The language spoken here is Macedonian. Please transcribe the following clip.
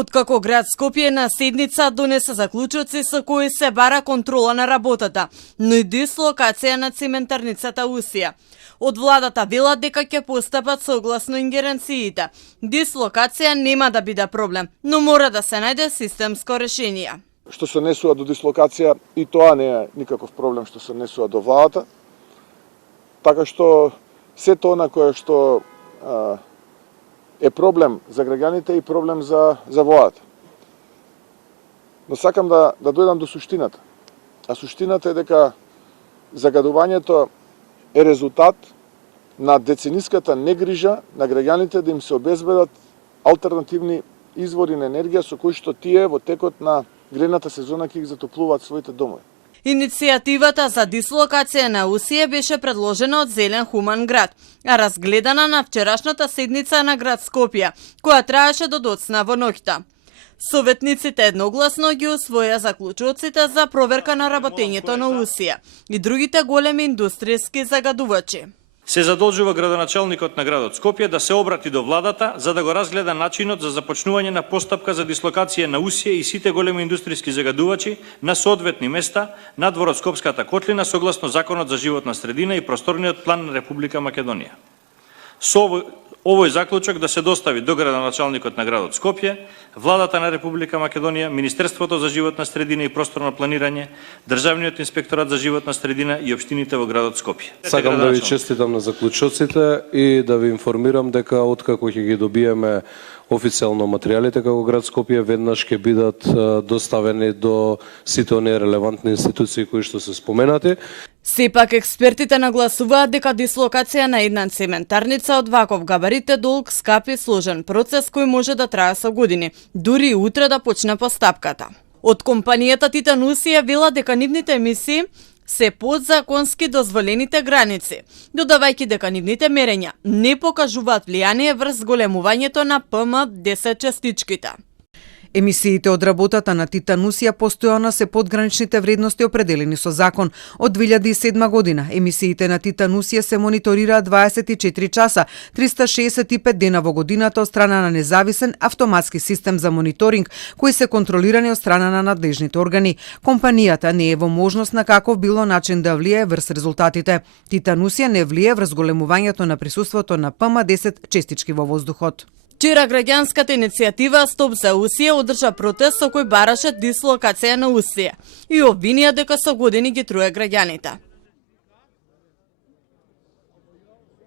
Откако град Скопје на седница донесе заклучоци со кои се бара контрола на работата, но и дислокација на цементарницата Усија. Од владата велат дека ќе постапат согласно ингеренциите. Дислокација нема да биде проблем, но мора да се најде системско решение. Што се однесува до дислокација, и тоа не е никаков проблем што се однесува до владата. Така што сето она кое што е проблем за граѓаните и проблем за владата. Но сакам да дојдам до суштината. А суштината е дека загадувањето е резултат на децениската негрижа на граѓаните да им се обезбедат алтернативни извори на енергија со кои што тие во текот на грејната сезона ќе ги затоплуваат своите домови. Иницијативата за дислокација на Усија беше предложена од Зелен хуман град, а разгледана на вчерашната седница на град Скопје, која траеше до доцна во ноќта. Советниците едногласно ги усвоја заклучоците за проверка на работењето на Усија и другите големи индустријски загадувачи. Се задолжува градоначалникот на градот Скопје да се обрати до владата за да го разгледа начинот за започнување на постапка за дислокација на Усија и сите големи индустријски загадувачи на соодветни места надвор од Скопската котлина согласно Законот за животна средина и Просторниот план на Република Македонија. Со овој заклучок да се достави до градоначалникот на градот Скопје, владата на Република Македонија, Министерството за животна средина и просторно планирање, Државниот инспекторат за животна средина и општините во градот Скопје. Сакам да ви честитам на заклучоците и да ви информирам дека откако ќе ги добиеме официјално материјалите како град Скопје, веднаш ќе бидат доставени до сите оние релевантни институции кои што се споменати. Сепак експертите нагласуваат дека дислокација на една цементарница од ваков габарит е долг, скап и сложен процес кој може да трае со години, дури и утре да почне постапката. Од компанијата Титан Усија велат дека нивните емисии се под законски дозволените граници, додавајќи дека нивните мерења не покажуваат влијание врз големувањето на ПМ10 частичките. Емисиите од работата на Титан Усија постојано се под граничните вредности определени со закон. Од 2007 година емисиите на Титан Усија се мониторираат 24 часа, 365 дена во годината од страна на независен автоматски систем за мониторинг, кои се контролирани од страна на надлежните органи. Компанијата не е во можност на каков било начин да влијае врз резултатите. Титан Усија не влијае врз големувањето на присуството на ПМ10 честички во воздухот. Вчера граѓанската иницијатива Стоп за Усија одржа протест со кој бараше дислокација на Усија и обвинија дека со години ги труе граѓаните.